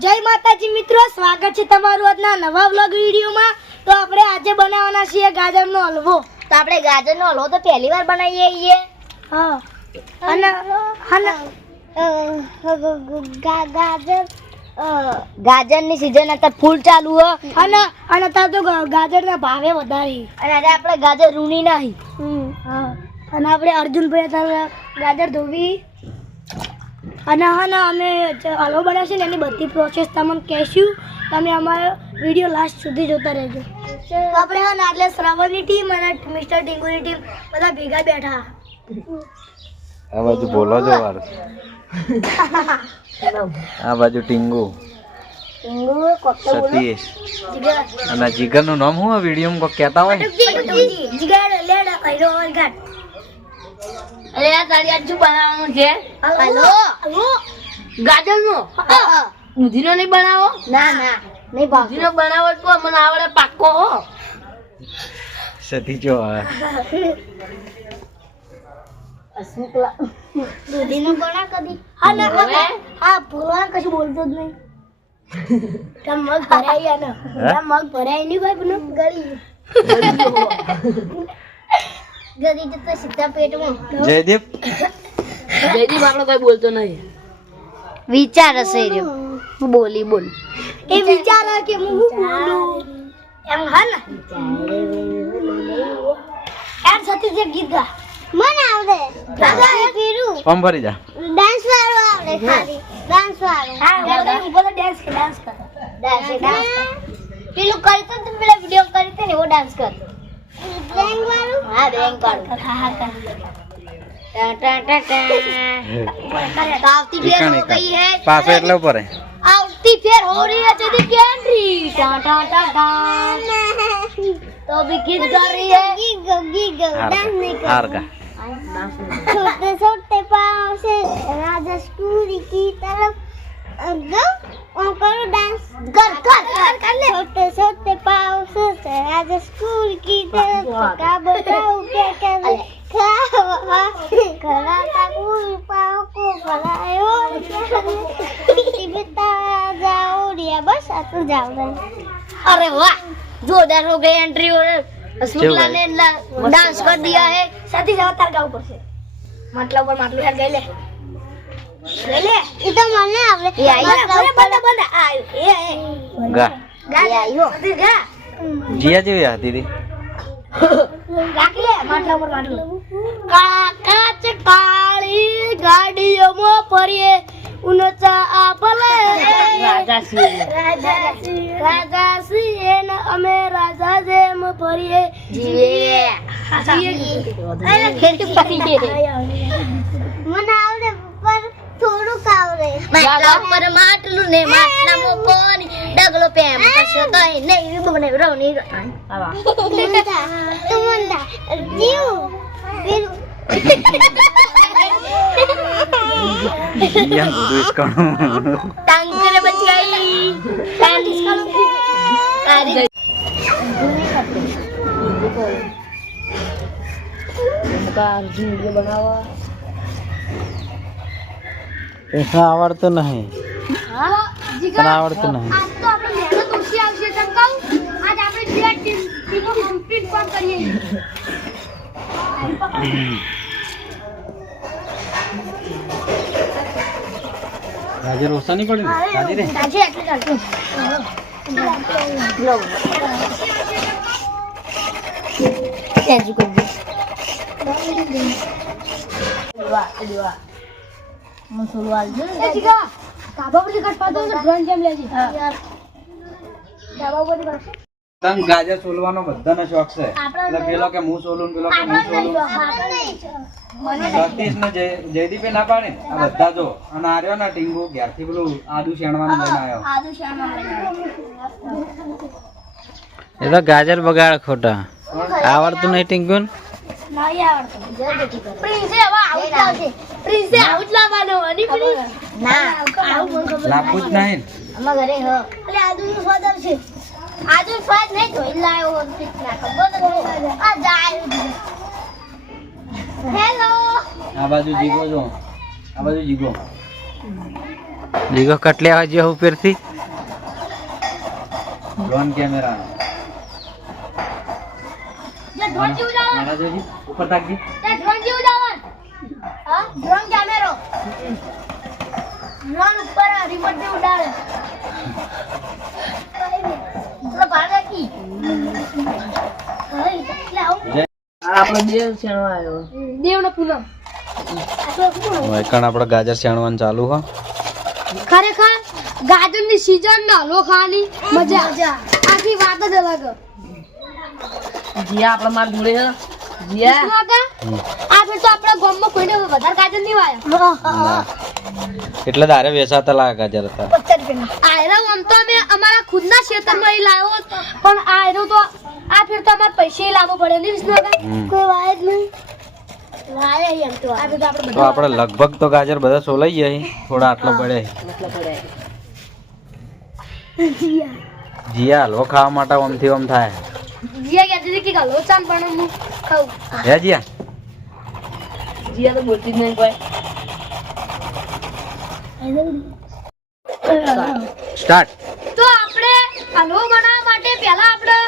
જય માતાજી મિત્રો, સ્વાગત છે તમારું આજના નવા વ્લોગ વિડીયોમાં। તો આપણે આજે બનાવવાના છીએ ગાજરનો હલવો। તો આપણે ગાજરનો હલવો તો પહેલી વાર બનાવીએ છીએ। હા, અને ગાજરની સીઝન અત્યારે ફૂલ ચાલુ હે અને અત્યારે તો ગાજરના ભાવે વધારે અને આજે આપણે ગાજર રૂની નહીં। હા, અને આપણે અર્જુનભાઈ અત્યારે ગાજર ધોવી અને અમે હલવો બનાવશે ને એની બધી પ્રોસેસ તમને કહેશું। તમે અમારો વિડીયો લાસ્ટ સુધી જોતા રહેજો। તો આપણે એટલે શ્રાવણની ટીમ અને મિસ્ટર ટીંગુની ટીમ બધા ભેગા બેઠા। આ બાજુ બોલો છો વાર આ બાજુ ટીંગુ સતીશ અને જીગર નું નામ શું વિડીયો માં કહેતા હોય જીગર લેડા કઈરો ગાટ। અરે આ તારી આજ શું બનાવવાનું છે? હલવો ગાજરનો। દૂધીનો નહીં બનાવો? ના ના નહીં ભાવ। દૂધીનો બનાવો તો મને આવડે પાક્કો હો। સતી જો અસુકલા દૂધીનો બના કદી? હા ના હા ભગવાન કશું બોલતો જ નહીં। તમ મગ ભરાઈ ને મગ ભરાઈ નહીં ભાઈ પણ ગળી ગળી તો સીધા પેટમાં। જયદીપ આપણો કોઈ બોલતો નહીં। વિચાર હશે રહ્યો બોલી બોલ એ વિચારે કે હું બોલું એમ। હા ને યાર સતી જે ગીત ગા મને આવડે દાદા એ પીરું પમ ભરી જા ડાન્સ વાળો આવડે ખાલી ડાન્સ વાળો। હા બોલો ડાન્સ કર પેલું કરી તો તું પેલા વિડિયો કરી તે ને એવો ડાન્સ કર। બેંગ વાળું હા બેંગ વાળું હા કર ટા ટા ટા ટા આવતી ફેર હો ગઈ હે પાછો એટલે ઉપર આવતી ફેર हो रही है जदी कैंट्री टा टा टा टा तो भी गीत गा रही है गीत डांस नहीं कर हार का छोटे छोटे पाँव से राजा स्कूल की तरफ गो और करो डांस कर कर कर ले छोटे छोटे पाँव से राजा स्कूल की तरफ का बताऊं क्या करे खड़ा था कोई पाँव को फलायो बिता जाओ रिया बस आते जाओ अरे वाह जोरदार हो गई एंट्री और असमुल्ला ने डांस कर दिया है। साथी जाओ तार गाँव पर से मतलब पर मतलब यार गए ले ये तो मने आवले ये आई बंदा आयो ये गा गा आयो गा જીયા જેવી હતી તી ગાકી લે માટલા પર માટલું કાચ કાળી ગાડીઓમાં ફરીએ ઉનચા આપલે રાજાસી એને અમે રાજા જેમ ફરીએ જીવે મને આવડે પર થોડુંક આવડે માટલા પર માટલું ને માટલામાં પાણી ડગલો પેમ કશો તો નહીં બને રોની આવા તું મંદા જીવ જીયા દુસ કણો टांग बच गई अरे बनावा ऐसा आवड़तो नहीं જીગર આવડતું નહીં આજ તો આપણે મહેનત ઓછી આવશે ચંકાઉ આજ આપણે બે ટીમો કમ્પ્લીટ કામ કરીએ। ગાજર ઓછા નહીં પડે ને ગાજર રે આજે એટલે ચાલતું लो तेजू कर दे वाह मसलो आल जो એ જીગા કાબા પર કટ પાડો તો ડ્રોન કેમ લેજી યાર કાબા પર કટ તમ ગાજર સોલવાનો બધાનો શોખ છે એટલે પેલો કે હું સોલું પેલો કે હું સોલું સતીશ ને જયદીપે ના પાડે આ બધા જો અને આર્યો ના ટીંગુ ઘેરથી પેલું આદુ શેણવાનું લઈને આવ્યો આદુ શામાં એ તો ગાજર બગાડ ખોટા આવડતું નહીં ટીંગુન નહીં આવડતું પ્રિન્સે હવે આઉટ લાવશે પ્રિન્સે આઉટ લાવવાનો અને પ્રિન્સ ना આવું મને ખબર લાપું જ નહીં हम घरे हो એટલે આદુ નું સ્વાદ આવશે આદુ સ્વાદ નહીં ધોઈ લાયો હોત ના ખબર નથી આ જાય હેલો આ બાજુ જીગો જો આ બાજુ જીગો કટલે આવજો ઉપરથી ડ્રોન કેમેરા ડ્રોન જેવું જાવ મારા જોજી ઉપર તાકજી ડ્રોન જેવું જાવ હા ડ્રોન કેમેરો ડ્રોન ઉપર રિમોટ ને ઉડાડે તો ભાગે કી આપણો દેવ છેણો આવ્યો દેવનો પૂનમ કણ આપણે ગાજર શેણવાનું ચાલુ હો ખરેખર ગાજરની સીઝન ના હલવો ખાવાની મજા આખી વાત જ અલગ જીયા આપણા માર જોડે છે જીયા આ ફેર તો આપણા ગામમાં કોઈને વધારે ગાજર નહીં વાયા એટલે તારે વેચાતા લાગે ગાજર હતા આયરો આમ તો અમે અમારા ખુદના ખેતરમાં ઈ લાવ્યો પણ આયરો તો આ ફેર તો અમારે પૈસે લાવવો પડે નહીં વિષ્ણુકા કોઈ વાય જ નહીં વાય એમ તો આ ફેર તો આપણે તો આપણે લગભગ તો ગાજર બધા સોલાઈ જાય થોડા આટલો પડે જીયા હલવો ખાવા માટે ઓમથી ઓમ થાય જીયા કહેતી હતી કે હલવો ચાન પણ હું ખાઉં હે જીયા જીયા તો બોલતી જ નહીં કોઈ સ્ટાર્ટ તો આપણે હલવો બનાવવા માટે પહેલા આપણે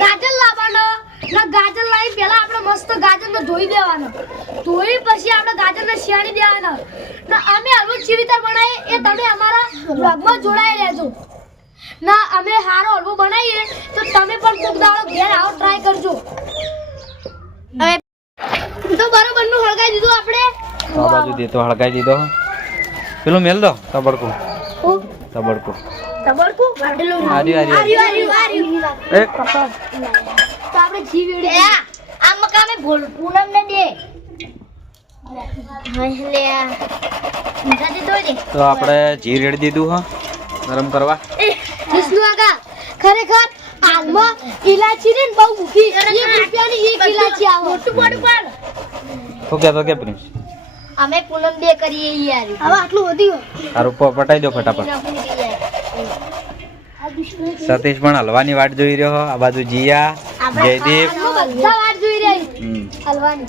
ગાજર લાવવાનો ને ગાજર લાવી પહેલા આપણે મસ્ત ગાજરને ધોઈ દેવાનો ધોઈ પછી આપણે ગાજરને શેણી દેવાનો ને અમે હલવો કેવી રીતે બનાવીએ એ તમે અમારા બ્લોગમાં જોડાઈ રહેજો ના અમે સારો હલવો બનાવીએ તો તમે પણ કોક દાડો ઘેર આવો ટ્રાય કરજો હવે તો બરોબરનું હળગાઈ દીધું આપણે આ બાજુ દે તો હળગાઈ દીધો પેલું મેલ દો તબડકું તબડકું તબડકું વાડેલું આર્યું આર્યું એક તો આપણે ઘી વેડી આ મકામે ભૂલ પૂનમ ને દે હલે નિકાજી તો દે તો આપણે જી રેડી દીધું હા ગરમ કરવા વિષ્ણુ આગા ખરેખર હાલમાં ઇલાચી ને બહુ મૂકી 1 રૂપિયાની એક ઇલાચી આવે મોટું મોટું પણ તો કે પ્રિન્સ અમે પૂનમ દે કરીએ યાર હવે આટલું વધી તારું પટાઈ દો ફટાફટ સતીશ પણ હલવાની વાટ જોઈ રહ્યો આ બાજુ જીયા જયદીપ બધા વાત જોઈ રહી હલવાની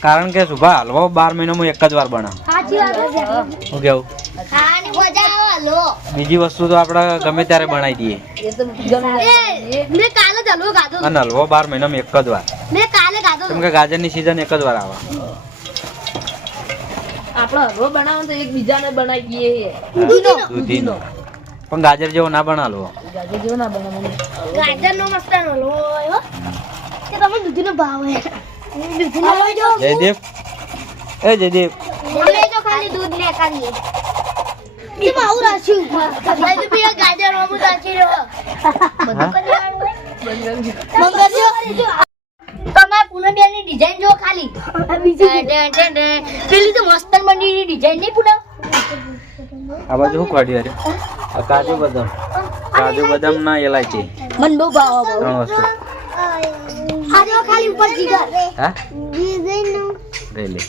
કારણ કે સુભા હલવો 12 મહિનામાં એક જ વાર બને સાચી વાત છે શું કેવું ખાવાની મજા આવે હલવો બીજી વસ્તુ તો આપણે ગમે ત્યારે બનાવી દઈએ એ તો ગમે મેં કાલે જ હલવો ખાધો અને હલવો 12 મહિનામાં એક જ વાર મેં કાલે ખાધો કેમ કે ગાજરની સિઝન એક જ વાર આવે આપણો હલવો બનાવો તો એક બીજાને બનાવી દઈએ દૂધીનો પણ ગાજર જેવો ના બના હલવો ગાજર જેવો ના બનાવવાનો ગાજરનો મસ્ત હલવો આવ્યો કે તમે દૂધીનો ભાવ હે દૂધીનો જો જયદીપ એ જયદીપ બોલે જો ખાલી દૂધ લે ખાલી કે માઉ રાખ્યું ભાઈ બી ગાજર હોમું રાખી રહ્યો બધું કરવાનું મંગરજો તમાર પૂનમબેનની ડિઝાઇન જો ખાલી પેલી તો મસ્ત બનીની ડિઝાઇન નહીં પૂનમ આ બાજુ શું કાઢ્યું અરે આ કાજુ બદામ ના એલાયચી મન બહુ ભાવ ત્રણ વસ્તુ આજો ખાલી ઉપર જીગર હા ડિઝાઇન લઈ લે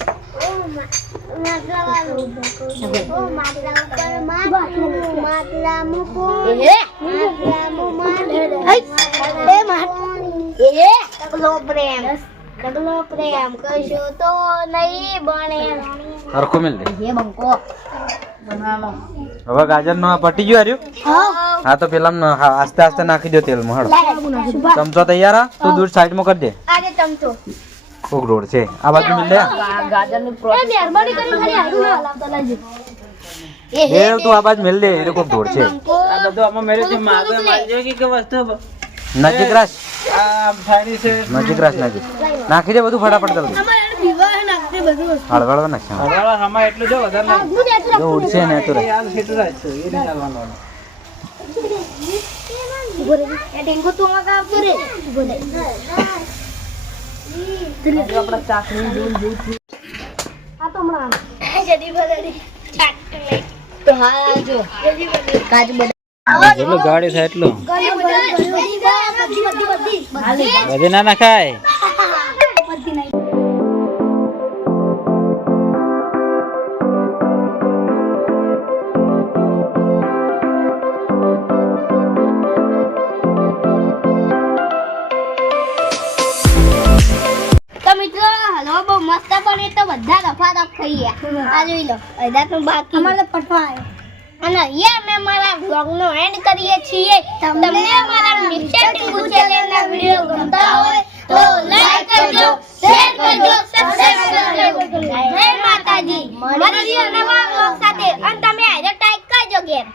પ્રેમ કશો તો નહીં બને હરખું મેલ દે હે બંકો હવે ગાજર નો પટી ગયું હાર્યું હા તો પેલા આસ્તે આસ્તે નાખી દો તેલમાં હળ ચમચો તૈયાર હા તું દૂધ સાઈડ માં કરી દે આજે ચમચો કોક રોડ છે આ બાજુ મિલ લે ગાજરનું એ મહેરબાની કરી ખાલી હારું ના હલાવતા લાવજો એ તું આ બાજુ મિલ દે એ કોક રોડ છે આ બધું આમાં મેરે છે માગે માનજો કે વસ્તુ નજીક રાખ આ ફાડી છે નજીક રાખ નજીક નાખી દે બધું ફટાફટ જલ્દી અમારે વિવાહ નાખતે બધું હળવળ નાખ હવાળા હમા એટલું જો વધારે નહીં હું ને જો ઉડશે ને તો યાર સીધું રાખજો એ નહીં ચાલવાનું એ ડેંગુ તો માં કામ કરે બોલે આપણા ચાકરી જોઈ આ તો હમણાં જદી બદડી ચાટ તો હા જો કાજુ બદામ જેટલો ગાડી થાય એટલો બધી બધે ના નાખાય નહીં તો મિત્રો હલવો બહુ મસ્ત બને તો બધા રફા રફ ખાઈએ આ જોઈ લો અડધા તો બાકી અમારે તો પટવા આવ્યો અને અહીંયા અમે અમારા વ્લોગનો એન્ડ કરીએ છીએ. તમને અમારા મિક્સર ટીવી ચેનલના વિડિયો ગમતા હોય તો લાઈક કરજો, શેર કરજો, સબસ્ક્રાઇબ કરજો. જય માતાજી. મળીએ નવા વ્લોગ સાથે અને તમે આજે ટાઈપ કરજો ગેમ.